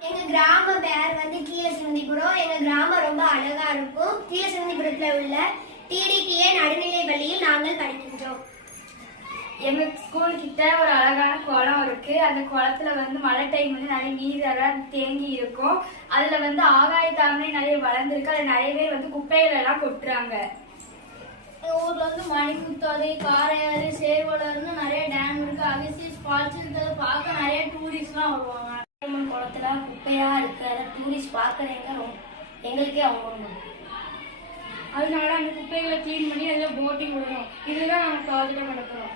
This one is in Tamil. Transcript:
எங்க கிராம பேர் வந்து கீழசிவந்திபுரம். எங்க கிராமம் ரொம்ப அழகா இருக்கும். கீழசிவந்திபுரத்துல உள்ள டிடிடிஏ நடுநிலை பள்ளியில் நாங்கள் படிக்கின்றோம். எங்க ஸ்கூல் கிட்ட ஒரு அழகான குளம் இருக்கு. அந்த குளத்துல வந்து மழை டைம் வந்து நிறைய நீரெல்லாம் தேங்கி இருக்கும். அதுல வந்து ஆகாய தாமரை நிறைய வளர்ந்துருக்கு. அதுல நிறைய பேர் வந்து குப்பையில எல்லாம் கொட்டுறாங்க. எங்கள் ஊரில் வந்து மணிமுத்தாறு, காரையாறு, சேர்வலர்னு நிறைய டேம் இருக்கு. அகசிஸ் ஃபால்ஸ் இருக்கிறத பார்க்க நிறைய டூரிஸ்ட்லாம் வருவாங்க. குளத்துல குப்பையா இருக்கிற டூரிஸ்ட் பார்க்கறவங்க எங்களுக்கே அவங்க. அதனால அந்த குப்பைகளை கிளீன் பண்ணி அதில் போட்டிங் விடணும். இதுதான் நாங்கள் ப்ராஜெக்டாக நடக்கிறோம்.